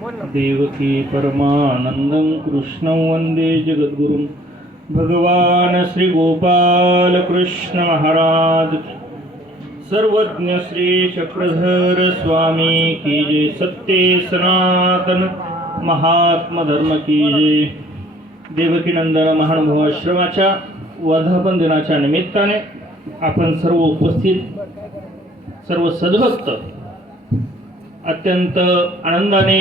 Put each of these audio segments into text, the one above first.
देवकी परमानंदं कृष्णं वंदे जगद्गुरुं भगवान श्री गोपाल कृष्ण महाराज सर्वज्ञ श्री चक्रधर स्वामी की जय। सत्य सनातन महात्मा धर्म की जय। देवकी नंदन महानुभव आश्रमाच्या वर्धापन दिनाच्या निमित्ताने आपण सर्व उपस्थित सर्व सद्भक्त अत्यंत आनंदाने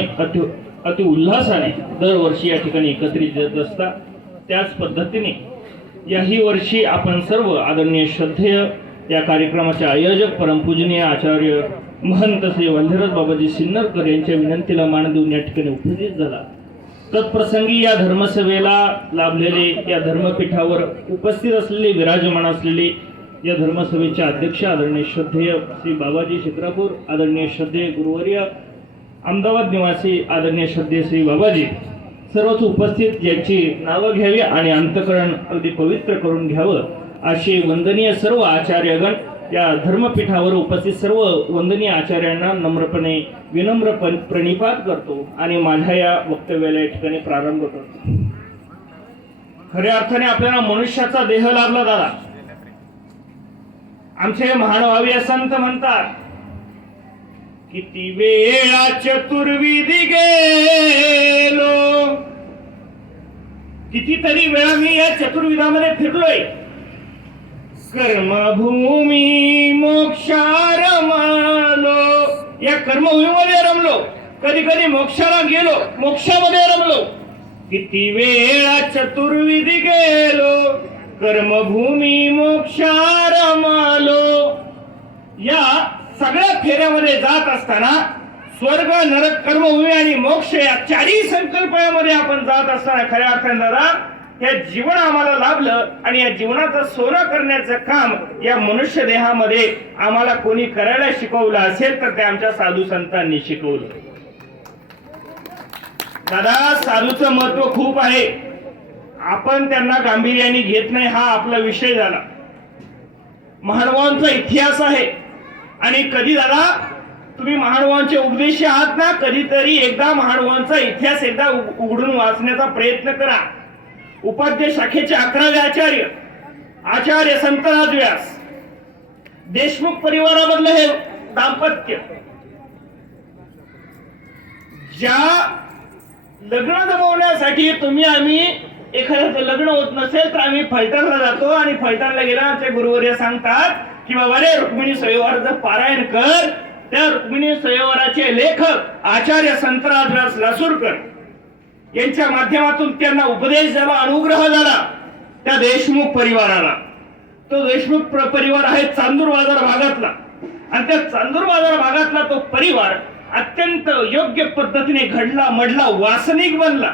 अति उल्हासाने दरवर्षी या ठिकाणी एकत्रित येत असता, त्याच पद्धतीने याही वर्षी आपण सर्व आदरणीय श्रद्धेय या कार्यक्रमाचे आयोजक परमपूजनीय आचार्य महंत श्री वल्लभराज बाबाजी सिन्नरकर यांच्या विनंतीला मान देऊन या ठिकाणी उपस्थित झाला। तत्प्रसंगी या धर्मसभेला लाभलेले, या धर्मपीठावर उपस्थित असलेले, विराजमान असलेले या धर्मसभेचे अध्यक्ष आदरणीय श्रद्धेय श्री बाबाजी शिक्रापूर, आदरणीय श्रद्धेय गुरुवर्य अहमदाबाद निवासी आदरणीय श्रद्धेय श्री बाबाजी, सर्वच उपस्थित ज्यांची नावं घ्यावी आणि अंतःकरण अगदी पवित्र करून घ्यावं असे वंदनीय सर्व आचार्यगण, या धर्मपीठावर उपस्थित सर्व वंदनीय आचार्यांना नम्रपणे विनम्र प्रणिपात करतो आणि माझ्या या वक्तव्याला या ठिकाणी प्रारंभ करतो। खऱ्या अर्थाने आपल्याला मनुष्याचा देह लाभला दादा। आमचे महानुभावी संत म्हणतात, किती वेळा चतुर्विधी गेलो, कितीतरी वेळा मी या चतुर्विधामध्ये फिरलोय। कर्मभूमी मोक्षार रमलो, या कर्मभूमीमध्ये रमलो, कधी कधी मोक्षाला गेलो, मोक्षामध्ये रमलो। किती वेळा चतुर्विधी गेलो, कर्मभूमी मोक्षार रमलो। या सगळ्या फेऱ्यामध्ये जात असताना स्वर्ग, नरक, कर्मभूमी आणि मोक्ष या चारही संकल्पामध्ये आपण जात असताना खऱ्या अर्थाने दादा हे जीवन आम्हाला लाभलं आणि या जीवनाचं सोनं करण्याचं काम या मनुष्य देहामध्ये आम्हाला कोणी करायला शिकवलं असेल तर ते आमच्या साधू संतांनी शिकवलं। दादा साधूचं महत्व खूप आहे, आपण त्यांना गांभीर्याने घेत नाही, हा आपला विषय झाला। महानुभावांचा इतिहास आहे आणि कधी दादा तुम्ही महानुभावांचे उपदेशी आहात ना, कधीतरी एकदा महानुभावांचा इतिहास एकदा उघडून वाचण्याचा प्रयत्न करा। उपाध्याय शाखेचे 11वे आचार्य आचार्य संतराज व्यास, देशमुख परिवारामधलं हे दाम्पत्य, ज्या लग्न जमवण्यासाठी तुम्ही आम्ही एखाद्याचं लग्न होत नसेल तर आम्ही फलटणला जातो आणि फलटणला गेला आमचे गुरुवर्य सांगतात की बाबा रे रुक्मिणी स्वयंवराचं पारायण कर। त्या रुक्मिणी स्वयंवराचे लेखक आचार्य संतराज व्यास लासूरकर यांच्या माध्यमातून त्यांना उपदेश झाला, अनुग्रह झाला त्या देशमुख परिवाराला। तो देशमुख परिवार आहे चांदूर बाजार भागातला आणि त्या चांदूर बाजार भागातला तो परिवार अत्यंत योग्य पद्धतीने घडला, मडला, वासनिक बनला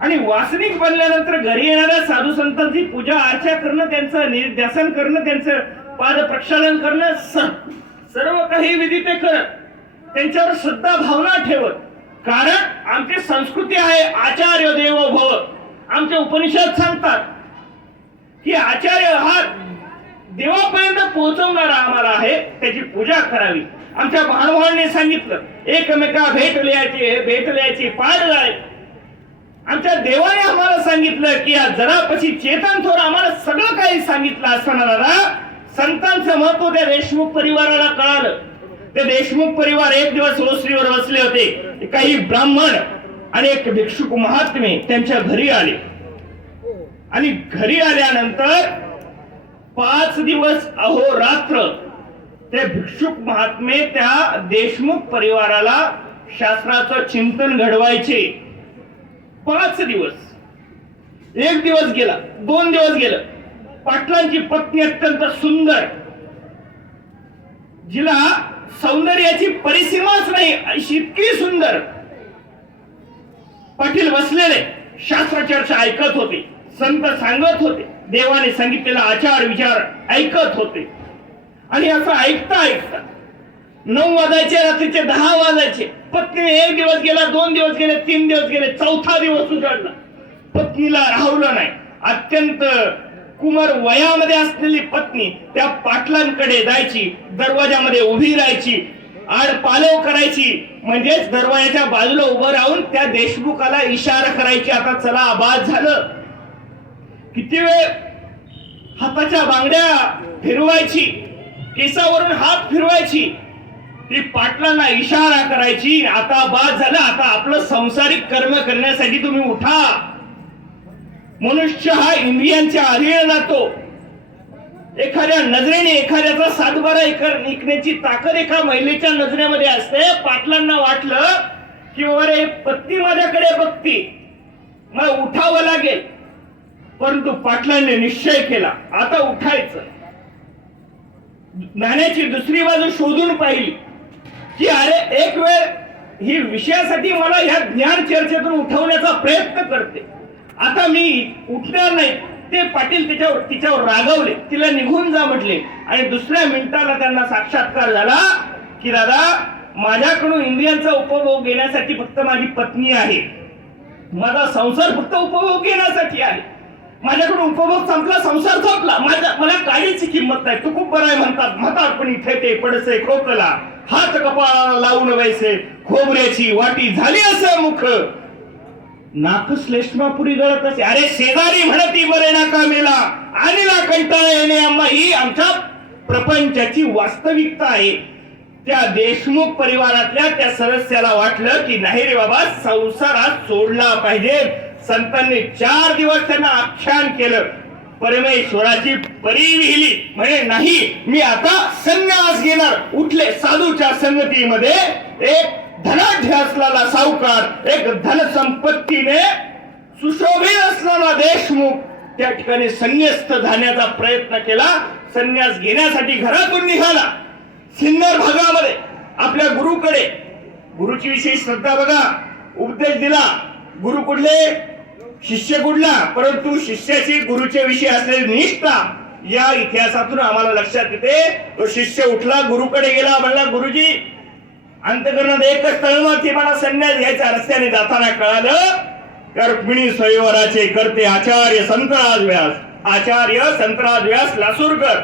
आणि वासनिक बनल्यानंतर घरी येणाऱ्या साधू संतांची पूजा अर्चा करणं, त्यांचं निर्ध्यासन करणं, त्यांचं पाद प्रक्षालन करणं, सर्व काही विधी ते करत, त्यांच्यावर श्रद्धा भावना ठेवत। कारण आमची संस्कृती आहे आचार्य देवो भव। आमचे उपनिषद सांगतात की आचार्य हा देवापर्यंत पोहोचवणारा आम्हाला आहे, त्याची पूजा करावी। आमच्या महानुभावांनी सांगितलं एकमेका भेटल्याची पाड जाय। आमच्या देवाने आम्हाला सांगितलं की या जरापशी चेतन थोर आम्हाला सगळं काही सांगितलं असताना दादा संतांचं महत्व त्या देशमुख परिवाराला कळालं। ते देशमुख परिवार एक दिवस ओसरीवर बसले होते, काही ब्राह्मण आणि एक भिक्षुक महात्मे त्यांच्या घरी आले आणि घरी आल्यानंतर 5 दिवस अहोरात्र ते भिक्षुक महात्मे त्या देशमुख परिवाराला शास्त्राचं चिंतन घडवायचे। 5 दिवस, एक दिवस गेला, 2 दिवस गेलं। पाटलांची पत्नी अत्यंत सुंदर, जिला सौंदर्याची परिसीमाच नाही अशी इतकी सुंदर, पाटील बसलेले शास्त्र चर्चा ऐकत होते, संत सांगत होते, देवाने सांगितलेला आचार विचार ऐकत होते आणि असं ऐकता ऐकता 9 वाजायचे, रात्रीचे 10 वाजायचे। पत्नीने एक दिवस गेला, 2 दिवस गेले, 3 दिवस गेले, 4था दिवस उजाडला, पत्नीला राहवलं नाही। अत्यंत कुमार वयामध्ये असलेली पत्नी त्या पाटलांकडे जायची, दरवाजामध्ये उभी राहायची आडपालव करायची, म्हणजेच दरवाजाच्या बाजूला उभं राहून त्या देशमुखाला इशारा करायची, आता चला आबाद झालं. किती वेळ हाताच्या बांगड्या फिरवायची, केसावरून हात फिरवायची, ती पाटलांना इशारा करायची, आता बाद झालं, आता आपलं सांसारिक कर्म करण्यासाठी तुम्ही उठा. मनुष्य हा इंद्रियांच्या अधीन जातो. एखाद्या नजरेने एखाद्याचा सातबारा ऐकण्याची ताकद एका महिलेच्या नजरेमध्ये असते. पाटलांना वाटलं की अरे पत्नी माझ्याकडे बघती, मला उठावं लागेल. परंतु पाटलांनी निश्चय केला, आता उठायचं. नाण्याची दुसरी बाजू शोधून पाहिली की अरे एक वेळ ही विषयासाठी मला ह्या ज्ञान चर्चेतून उठवण्याचा प्रयत्न करते, आता मी उठणार नाही. ते पाटील तिच्यावर रागावले, तिला निघून जा म्हटले. आणि दुसऱ्या मिनिटाला त्यांना साक्षात्कार झाला की दादा, माझ्याकडून इंद्रियांचा उपभोग घेण्यासाठी फक्त माझी पत्नी आहे, माझा संसार फक्त उपभोग घेण्यासाठी आहे. माझ्याकडून उपभोग संपला, संसार संपला, मला काहीच किंमत नाही. तू खूप बरं आहे म्हणतात, म्हणतात पण इथे ते पडसे खोकला, हात कपाळाला लावून वैसे, खोबऱ्याची वाटी झाली असं मुख, नाक श्लेष्मापुरी गळत असे. अरे शेजारी म्हणती बरे नाका मेला, आणीला कंटाळा येणे आम्हा, ही आमच्या प्रपंचाची वास्तविकता आहे. त्या देशमुख परिवारातल्या त्या सदस्याला वाटलं की नाही रे बाबा, संसारात सोडला पाहिजे. संतांनी 4 दिवस त्यांना आख्यान केलं, परमेश्वराची परी विहिली, म्हणे नाही मी आता संन्यास घेणार. उठले. साधूच्या संगतीमध्ये एक धनाढ्य असलेला सावकार, एक धनसंपत्तीने सुशोभित असलेला देशमुख त्या ठिकाणी संन्यस्त जाण्याचा प्रयत्न केला. संन्यास घेण्यासाठी घरातून निघाला. सिन्नर भागामध्ये आपल्या गुरुकडे, गुरुची विशेष श्रद्धा बघा, उपदेश दिला. गुरु कुठले, शिष्य कुठला, परंतु शिष्याची गुरुच्या विषयी असलेली निष्ठा या इतिहासातून आम्हाला लक्षात येते. तो शिष्य उठला, गुरुकडे गेला, म्हणला गुरुजी, अंतकरणात एकच तळमळ की मला संन्यास घ्यायचा. रस्त्याने जाताना कळालं का रुक्मिणी स्वयंवराचे करते आचार्य संतराज व्यास, आचार्य संतराज व्यास लासूरकर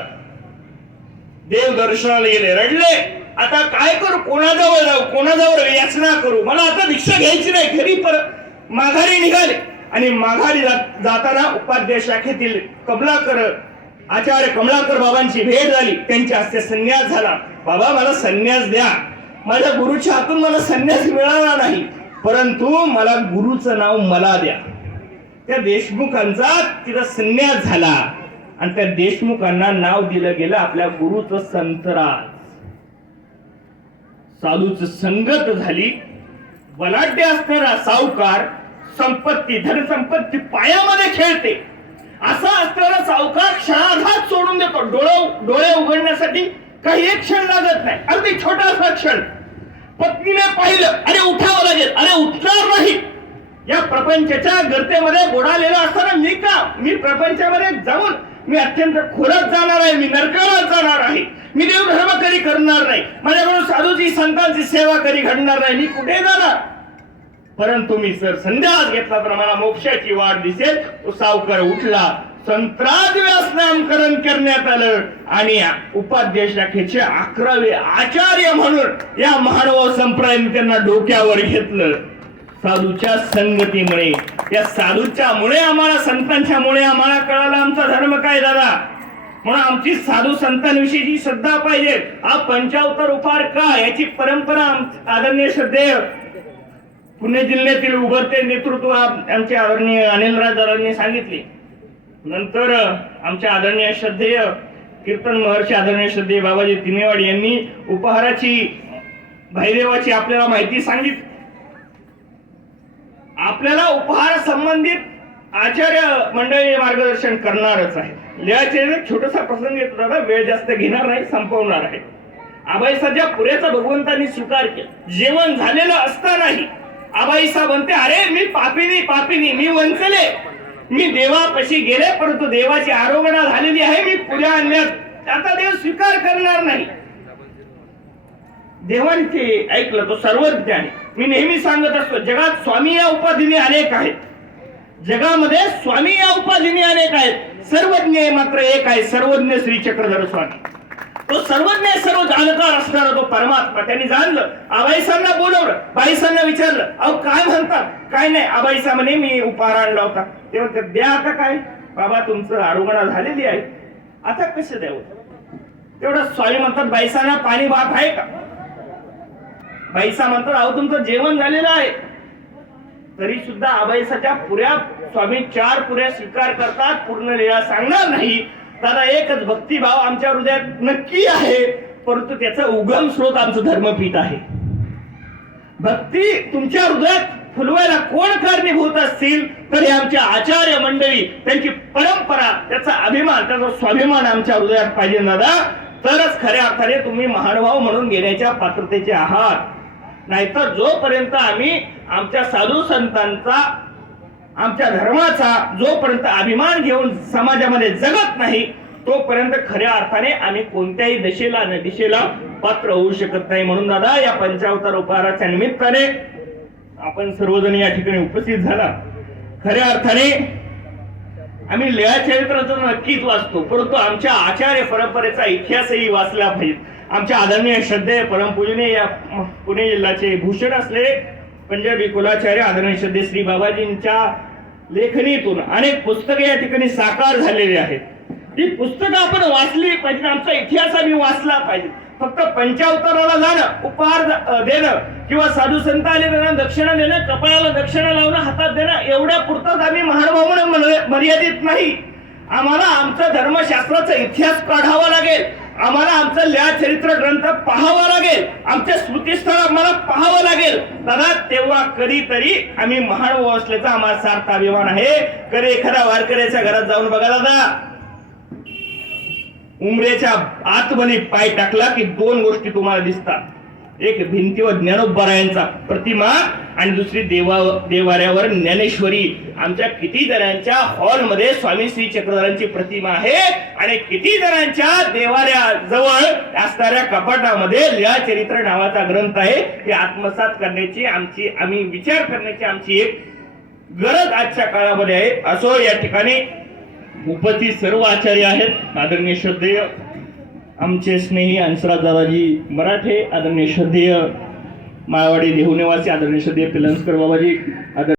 देव दर्शनाला गेले, रडले. आता काय करू, कोणाजवळ जाऊ, कोणाजवळ याचना करू, मला आता दीक्षा घ्यायची नाही. घरी परत माघारी निघाले आणि माघारी जाताना उपाध्याय शाखेतील कमलाकर, आचार्य कमलाकर बाबांची भेट झाली. त्यांच्या हस्ते संन्यास झाला. बाबा मला संन्यास द्या, माझ्या गुरुच्या हातून मला संन्यास मिळाला नाही, परंतु मला गुरुचं नाव मला द्या. त्या देशमुखांचा तिथं संन्यास झाला आणि त्या देशमुखांना नाव दिलं गेलं आपल्या गुरुचं संतराज. साधूच संगत झाली. बलाढ्य असणारा सावकार, संपत्ती धनसंपत्ती पायामध्ये खेळते असा असणारा सावकार क्षणाघात सोडून देतो. डोळे उघडण्यासाठी काही एक क्षण लागत नाही, अगदी छोटासा क्षण. पत्नीने पाहिलं, अरे उठावं लागेल, अरे उठणार नाही. या प्रपंचाच्या गर्तेमध्ये बुडालेला असताना मी प्रपंचामध्ये जाऊन मी अत्यंत खोलात जाणार आहे, मी नरकाला जाणार आहे, मी देवधर्म कधी करणार नाही, माझ्याकडून साधूची संतांची सेवा कधी घडणार नाही, मी कुठे जाणार. परंतु मी जर संन्यास घेतला तर मला मोक्षाची वाट दिसेल. तो सावकार उठला. संतराज व्यास नामकरण करण्यात आलं आणि उपाध्याय शाखेचे 11वे आचार्य म्हणून या महानुभाव संप्रदायाने त्यांना डोक्यावर घेतलं. साधूच्या संगतीमुळे, या साधूच्या मुळे आम्हाला, संतांच्या मुळे आम्हाला कळाला आमचा धर्म काय दादा. म्हणून आमची साधू संतांविषयीची श्रद्धा पाहिजे. हा पंचावतार उपहार का, याची परंपरा आदरणीय श्रद्धेय पुणे जिल्ह्यातील उभरते नेतृत्व आमचे आदरणीय अनिलराजांनी सांगितले. नंतर आमच्या आदरणीय श्रद्धेय कीर्तन महर्षी आदरणीय श्रद्धेय बाबाजी तिनेवाड यांनी उपहाराची, भाईदेवाची आपल्याला माहिती सांगितली. आपल्याला उपहार संबंधित आचार्य मंडळी मार्गदर्शन करणारच आहे. लिहायचे छोटासा प्रसंग येतो दादा, वेळ जास्त घेणार नाही, संपवणार आहे. आबाईसाच्या पुरेचा भगवंतांनी स्वीकार केला. जेवण झालेलं असतानाही आबाईसा म्हणते, अरे मी पापिनी मी वंचले, मी देवापाशी गेले, परंतु देवाची आरोगणा झालेली आहे, मी पुऱ्या आणल्यात, आता देव स्वीकार करणार नाही. देवांचे ऐकलं, तो सर्वज्ञ आहे. मी नेहमी सांगत असतो, जगात स्वामी या उपाधीने अनेक आहेत, जगामध्ये स्वामी या उपाधीने अनेक आहेत, सर्वज्ञ मात्र एक आहे, सर्वज्ञ श्री चक्रधर स्वामी. तो सर्वज्ञ सर्व जाणकार असणारा तो परमात्मा. त्यांनी जाणलं, आबाईसांना बोलवलं, बाईसांना विचारलं, अहो काय म्हणतात? काय नाही. आबाईसा म्हणे मी उपहार आणला होता. ते म्हणते द्या. आता काय बाबा तुमचं आरोगणा झालेली आहे, आता कसं द्यावं? तेवढं स्वामी म्हणतात बाईसांना पाणी भात आहे का? बाईसा म्हणतात अहो तुमचं जेवण झालेलं आहे. तरी सुद्धा आबाईसाच्या पुऱ्या स्वामी 4 पुऱ्या स्वीकार करतात, पूर्ण लीळा सांगणार नाही. दादा एकच भक्तिभाव आमच्या हृदयात नक्की आहे, परंतु त्याचा उगम स्रोत आमचं धर्मपीठ आहे. भक्ती तुमच्या हृदयात फुलवायला कोण कारणीभूत असतील तर हे आमच्या आचार्य मंडळी, त्यांची परंपरा, त्याचा अभिमान, त्याचा स्वाभिमान आमच्या हृदयात पाहिजे दादा. तरच खऱ्या अर्थाने तुम्ही महानुभाव म्हणून घेण्याच्या पात्रतेचे आहात. नाहीतर जोपर्यंत आम्ही आमच्या साधू संतांचा, आमच्या धर्माचा जोपर्यंत अभिमान घेऊन समाजामध्ये जगत नाही, तोपर्यंत खऱ्या अर्थाने आम्ही कोणत्याही दिशेला न दिशेला पात्र होऊ शकत नाही. म्हणून दादा या पंचावतार उपहाराच्या निमित्ताने आपण सर्वजण या ठिकाणी उपस्थित झाला. खऱ्या अर्थाने आम्ही लीळा चरित्राचं नक्कीच वाचतो, परंतु आमच्या आचार्य परंपरेचा इतिहासही वाचला पाहिजे. आमच्या आदरणीय श्रद्धेय परमपूजनीय या पुणे जिल्ह्याचे भूषण असले पंजाबी कुलाचार्य आदरणीय श्रद्धेय श्री बाबाजींच्या लेखणीतून अनेक पुस्तके या ठिकाणी साकार झालेली आहेत. ही पुस्तकं आपण वाचली पाहिजे, आमचा इतिहास आम्ही वाचला पाहिजे. फक्त पंचावताराला जाणं, उपहार देणं किंवा साधू संत आले त्यांना दक्षिणा देणं, कपाळाला दक्षिणा लावणं, हातात देणं एवढ्या पुरतच आम्ही महानुभाव म्हणून मर्यादित नाही. आम्हाला आमचा धर्मशास्त्राचा इतिहास काढावा लागेल, आम्हाला आमचं लीळा चरित्र ग्रंथ पाहावा लागेल, आमच्या स्मृतीस्थळ आम्हाला पाहावं लागेल. दादा तेव्हा कधीतरी आम्ही महानुभाव असल्याचा आम्हाला सार्थ अभिमान आहे. कधी एखाद्या वारकऱ्याच्या घरात जाऊन बघा दादा, उमरेच्या आतमध्ये पाय टाकला की 2 गोष्टी तुम्हाला दिसतात. एक भिंतीवर ज्ञानोबरायांचा प्रतिमा आणि दुसरी देवाऱ्यावर ज्ञानेश्वरी. आमच्या किती जणांच्या हॉलमध्ये स्वामी श्री चक्रधरांची प्रतिमा आहे आणि किती जणांच्या देवाऱ्याजवळ असणाऱ्या कपाटामध्ये लीळा चरित्र नावाचा ग्रंथ आहे. हे आत्मसात करण्याची आम्ही विचार करण्याची आमची एक गरज आजच्या काळामध्ये आहे. असो या ठिकाणी उपस्थित सर्व आचार्य आहेत. आदरणीय श्रद्धेय आमचे स्नेही हंसराज दादाजी मराठे, आदरणीय श्रद्धेय माळवाडी देहुनिवासी, आदरणीय श्रद्धेय पिलंसकर बाबाजी,